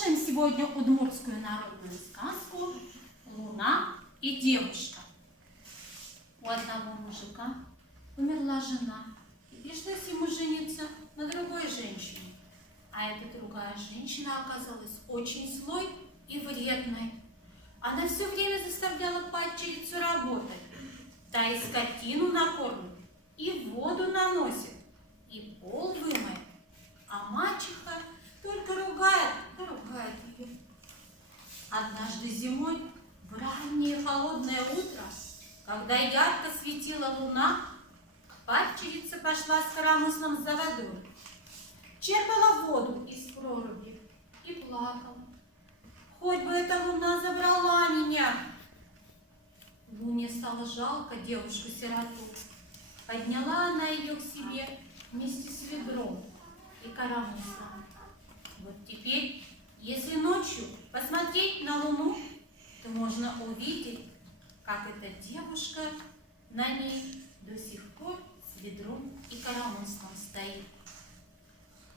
Слушаем сегодня удмуртскую народную сказку «Луна и девушка». У одного мужика умерла жена, и пришлось ему жениться на другой женщине. А эта другая женщина оказалась очень злой и вредной. Она все время заставляла падчерицу работать. Та и скотину накормит, и воду наносит, и пол вымоет. А мачеха только ругает ее. Однажды зимой, в раннее холодное утро, когда ярко светила луна, падчерица пошла с коромыслом за водой, черпала воду из проруби и плакала. Хоть бы эта луна забрала меня. Луне стало жалко девушку-сироту. Подняла она ее к себе вместе с ведром и коромыслом. Вот теперь, если ночью посмотреть на луну, то можно увидеть, как эта девушка на ней до сих пор с ведром и коромыслом стоит.